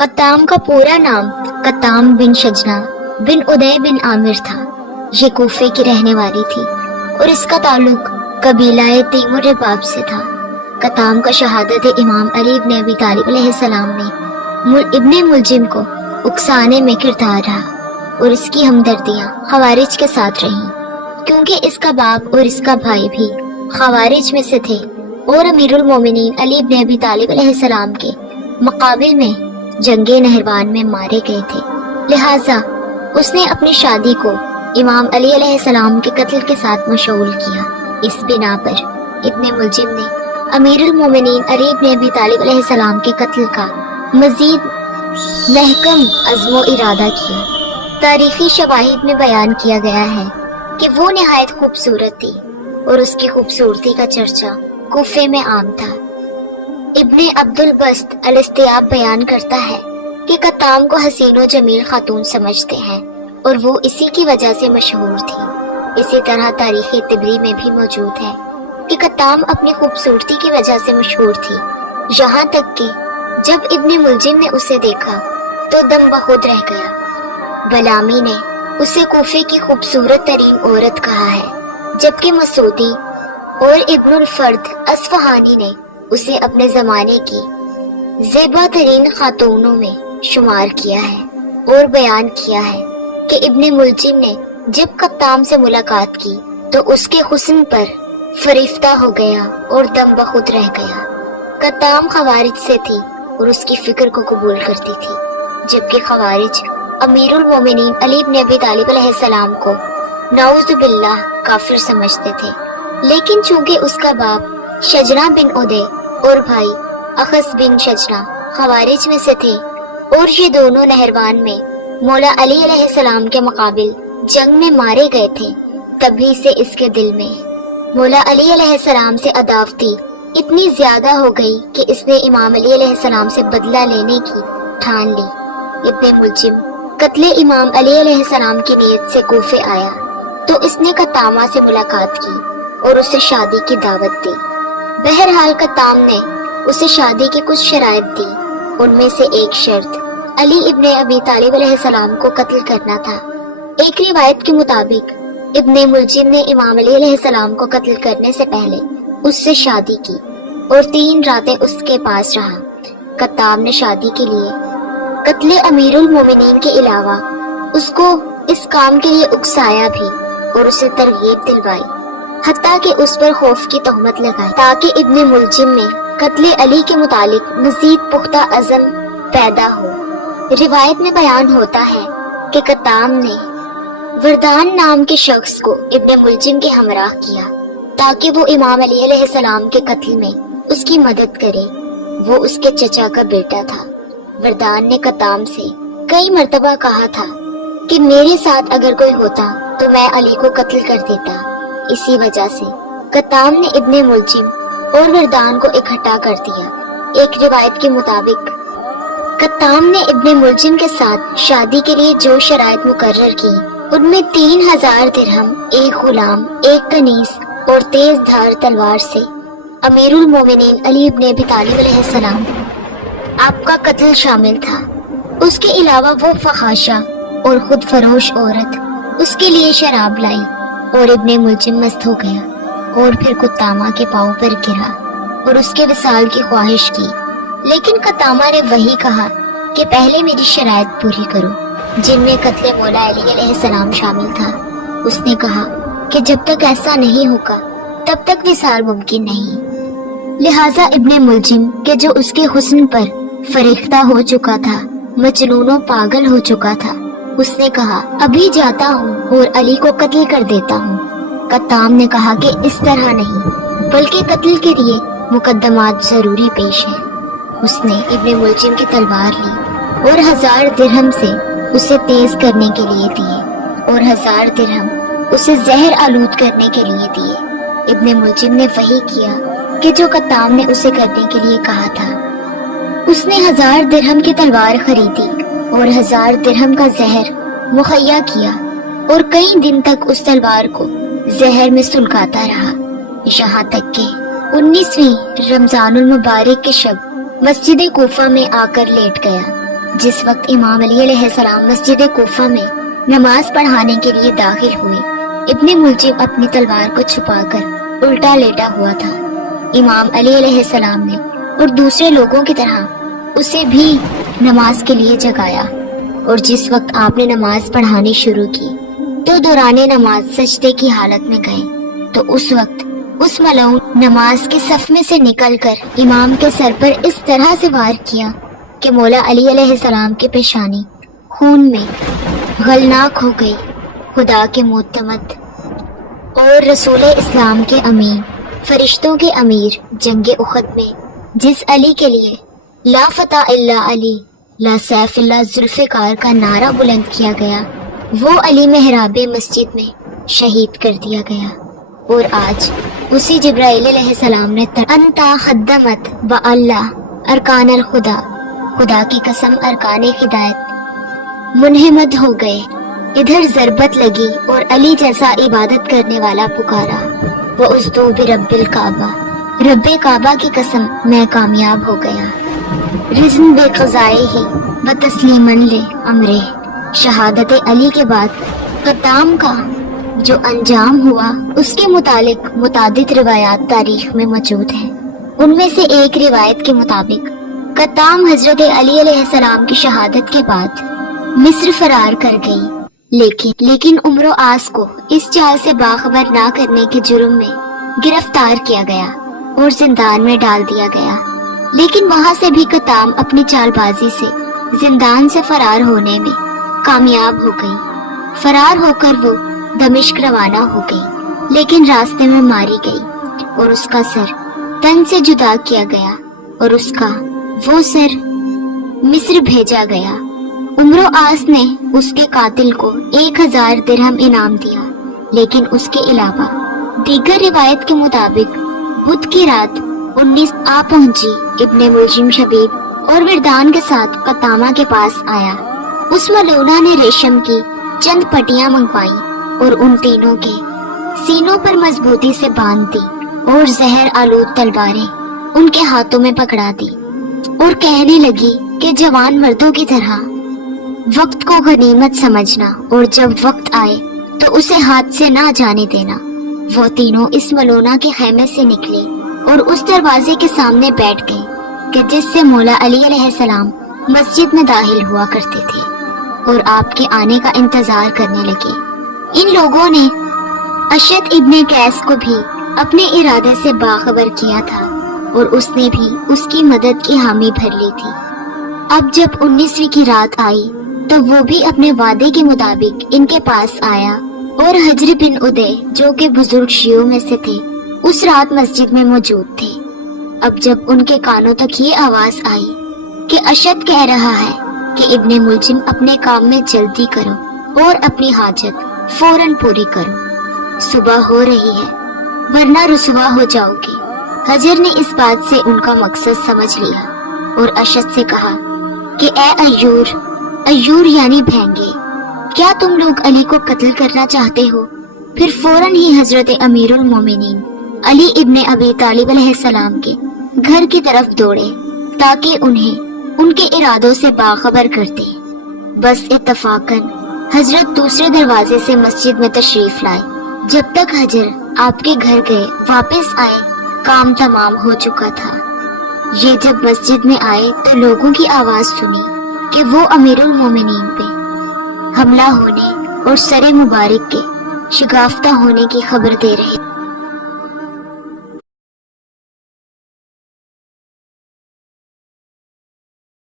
कत्ताम का पूरा नाम कत्ताम बिन शजना बिन उदय बिन आमिर था। ये कूफे की रहने वाली थी और इसका ताल्लुक कबीलाए तैमूर रिबाब से था। कत्ताम का शहादत इमाम अली इब्न अबी तालिब अलैहिस्सलाम में इब्ने मुलजिम को उकसाने में किरदार रहा और इसकी हमदर्दियां खवारिज के साथ रहीं, क्योंकि इसका बाप और इसका भाई भी खवारिज में से थे और अमीरुल मोमिनीन अली इब्न अबी तालिब अलैहिस्सलाम के मुकाबिल में जंगे नहरवान में मारे गए थे। लिहाजा उसने अपनी शादी को इमाम अली अलैहिस्सलाम के कत्ल के साथ मशगूल किया। इस बिना पर इब्ने मुलजिम ने अमीरुल मोमिनीन अली इब्न अबी तालिब अलैहिस्सलाम के कत्ल का मजीद महकम अज़्मो इरादा किया। तारीखी शवाहिद में बयान किया गया है कि वो निहायत खूबसूरत थी और उसकी खूबसूरती का चर्चा कूफे में आम था। इब्ने अब्दुल बस्त अल-इस्तियाब बयान करता है कि कत्ताम को हसीन व जमील खातून समझते हैं और वो इसी की वजह से मशहूर थी। इसी तरह तारीख़ तिबरी में भी मौजूद है कि कत्ताम अपनी खूबसूरती की वजह से मशहूर थी, यहाँ तक कि जब इब्ने मुलजिम ने उसे देखा तो दम बखुद रह गया। बलामी ने उसे कूफे की खूबसूरत तरीन औरत कहा है, जबकि मसूदी और इब्नुल फर्द अस्फहानी ने उसे अपने जमाने की ज़ेबा तरीन खातूनों में शुमार किया है और बयान किया है कि इब्ने मुलजिम ने जब कत्ताम से मुलाकात की तो उसके हुस्न पर फरिफ्ता हो गया और दम बखुद रह गया। कत्ताम खवारिज से थी और उसकी फिक्र को कबूल करती थी, जबकि खवारिज अमीरुल मोमिनीन अली इब्न अबी तालिब अलैहिस्सलाम को नाउज़ु बिल्लाह काफिर समझते थे। लेकिन चूंकि उसका बाप शजना बिन उदय और भाई अखस बिन शजना खवारिज में से थे और ये दोनों नहरवान में मौला अली अलैहिस्सलाम के मुकाबिल जंग में मारे गए थे, तभी से इसके दिल में मौला अली अलैहिस्सलाम से अदावती इतनी ज्यादा हो गई कि इसने इमाम अली अलैहिस्सलाम से बदला लेने की ठान ली। इब्ने मुलजिम कत्ले इमाम अली अलैहिस्सलाम की नीयत से कूफे आया तो इसने कत्तामा से मुलाकात की और उसे शादी की दावत दी। बहरहाल कत्ताम ने उसे शादी की कुछ शराइत दी। उनमें से एक शर्त अली इब्ने अबी तालिब अलैहिस्सलाम को कत्ल करना था। एक रिवायत के मुताबिक इब्ने मुलजिम ने इमाम अली अलैहिस्सलाम को कत्ल करने से पहले उससे शादी की और 3 रातें उसके पास रहा। कत्ताम ने शादी के लिए कत्ले अमीरुल मोमिनीन के अलावा उसको इस काम के लिए उकसाया भी और उसे तरगीब दिलवाई, हत्ता कि उस पर खौफ की तहमत लगाई, ताकि इब्ने मुलजिम में कत्ले अली के मुतालिक मजीद पुख्ता अज़म पैदा हो। रिवायत में बयान होता है कि कत्ताम ने वरदान नाम के शख्स को इब्ने मुलजिम के हमराह किया ताकि वो इमाम अली अलैहिस्सलाम के कत्ल में उसकी मदद करे। वो उसके चचा का बेटा था। वरदान ने कत्ताम से कई मर्तबा कहा था कि मेरे साथ अगर कोई होता तो मैं अली को कत्ल कर देता। इसी वजह से कत्ताम ने इब्ने मुलजिम और वरदान को इकट्ठा कर दिया। एक रिवायत के मुताबिक कत्ताम ने इब्ने मुलजिम के साथ शादी के लिए जो शराइत मुकर्रर की उनमें 3000 दिरहम, एक गुलाम, एक कनीज और तेज धार तलवार से अमीरुल मोमिनीन अली इब्न अबी तालिब अलैहिस्सलाम आपका कत्ल शामिल था। उसके अलावा वो फहाशा और खुद फरोश औरत उसके लिए शराब लाई और इब्ने मुलजिम मस्त हो गया और फिर कत्तामा के पांव पर गिरा और उसके विसाल की ख्वाहिश की। लेकिन कत्तामा ने वही कहा कि पहले मेरी शराइत पूरी करो, जिनमें कत्ले मौला अली अलैहिस्सलाम शामिल था। उसने कहा कि जब तक ऐसा नहीं होगा तब तक विसाल मुमकिन नहीं। लिहाजा इब्ने मुलजिम के जो उसके हुस्न पर फरिख्ता हो चुका था, मजनूनो पागल हो चुका था, उसने कहा अभी जाता हूँ और अली को कत्ल कर देता हूँ। कत्ताम ने कहा कि इस तरह नहीं, बल्कि कत्ल के लिए मुकद्दमात जरूरी पेश है। उसने इब्ने मुलजिम की तलवार ली और 1000 दिरहम से उसे तेज करने के लिए दिए और 1000 दिरहम उसे जहर आलूद करने के लिए दिए। इब्ने मुलजिम ने वही किया कि जो कत्ताम ने उसे करने के लिए कहा था। उसने 1000 दिरहम की तलवार खरीदी और 1000 दिरहम का जहर मुहैया किया और कई दिन तक उस तलवार को जहर में सुलगाता रहा, यहाँ तक कि 19वीं रमजानुल मुबारक के शब मस्जिद कूफा में आकर लेट गया। جس وقت امام علی علیہ السلام مسجد کوفہ میں نماز پڑھانے کے لیے داخل ہوئے، ابن ملجم اپنی تلوار کو چھپا کر الٹا لیٹا ہوا تھا۔ امام علی علیہ السلام نے اور دوسرے لوگوں کی طرح اسے بھی نماز کے لیے جگایا، اور جس وقت آپ نے نماز پڑھانی شروع کی تو دوران نماز سجدے کی حالت میں گئے، تو اس وقت اس ملعون نماز کے صف میں سے نکل کر امام کے سر پر اس طرح سے وار کیا کہ مولا علی علیہ السلام کی پیشانی خون میں غلناک ہو گئی۔ خدا کے معتمد اور رسول اسلام کے امین، فرشتوں کے امیر، جنگ احد میں جس علی کے لیے لا فتح الا علی، لا سیف الا ذوالفقار کا نعرہ بلند کیا گیا، وہ علی محراب مسجد میں شہید کر دیا گیا۔ اور آج اسی جبرائیل علیہ السلام نے انتا خدمت باللہ ارکان الخدا، خدا کی قسم ارکان ہدایت منہمد ہو گئے۔ ادھر ضربت لگی اور علی جیسا عبادت کرنے والا پکارا، وَأُذْدُوا بِرَبِّ الْكَعْبَةِ، رب کعبہ کی قسم میں کامیاب ہو گیا۔ رزن بے قضائے ہی بتسلیمن لے امرے، شہادت علی کے بعد قطام کا جو انجام ہوا اس کے متعلق متعدد روایات تاریخ میں موجود ہیں۔ ان میں سے ایک روایت کے مطابق قطام حضرت علی علیہ السلام کی شہادت کے بعد مصر فرار کر گئی، لیکن عمر و آس کو اس چال سے باخبر نہ کرنے کے جرم میں گرفتار کیا گیا اور زندان میں ڈال دیا گیا، لیکن وہاں سے بھی قطام اپنی چال بازی سے زندان سے فرار ہونے میں کامیاب ہو گئی۔ فرار ہو کر وہ دمشق روانہ ہو گئی، لیکن راستے میں ماری گئی اور اس کا سر تن سے جدا کیا گیا اور اس کا وہ سر مصر بھیجا گیا۔ عمر و آس نے اس کے قاتل کو 1000 درہم انعام دیا، لیکن اس کے علاوہ دیگر روایت کے مطابق بدھ کی رات 19 آ پہنچی۔ ابن ملجم شبیب اور وردان کے ساتھ قطامہ کے پاس آیا۔ اس ملعونہ نے ریشم کی چند پٹیاں منگوائیں اور ان تینوں کے سینوں پر مضبوطی سے باندھ دی اور زہر آلود تلواریں ان کے ہاتھوں میں پکڑا دی، اور کہنے لگی کہ جوان مردوں کی طرح وقت کو غنیمت سمجھنا، اور جب وقت آئے تو اسے ہاتھ سے نہ جانے دینا۔ وہ تینوں اس ملعونہ کے خیمے سے نکلے اور اس دروازے کے سامنے بیٹھ گئے کہ جس سے مولا علی علیہ السلام مسجد میں داخل ہوا کرتے تھے، اور آپ کے آنے کا انتظار کرنے لگے۔ ان لوگوں نے اشد ابن قیس کو بھی اپنے ارادے سے باخبر کیا تھا، اور اس نے بھی اس کی مدد کی حامی بھر لی تھی۔ اب جب 19ویں کی رات آئی تو وہ بھی اپنے وعدے کے مطابق ان کے پاس آیا، اور حجر بن ادے جو کہ بزرگ شیعوں میں سے تھے اس رات مسجد میں موجود تھے۔ اب جب ان کے کانوں تک یہ آواز آئی کہ اشد کہہ رہا ہے کہ ابن ملجم اپنے کام میں جلدی کرو اور اپنی حاجت فوراً پوری کرو، صبح ہو رہی ہے ورنہ رسوا ہو جاؤ گے۔ حجر نے اس بات سے ان کا مقصد سمجھ لیا اور اشد سے کہا کہ اے ایور یعنی بھینگے، کیا تم لوگ علی کو قتل کرنا چاہتے ہو؟ پھر فوراً ہی حضرت امیر المومنین علی ابن ابی طالب علیہ السلام کے گھر کی طرف دوڑے تاکہ انہیں ان کے ارادوں سے باخبر کرتے۔ بس اتفاقاً حضرت دوسرے دروازے سے مسجد میں تشریف لائے۔ جب تک حجر آپ کے گھر گئے واپس آئے کام تمام ہو چکا تھا۔ یہ جب مسجد میں آئے تو لوگوں کی آواز سنی کہ وہ امیر المومنین پہ حملہ ہونے اور سر مبارک کے شگافتہ ہونے کی خبر دے رہے۔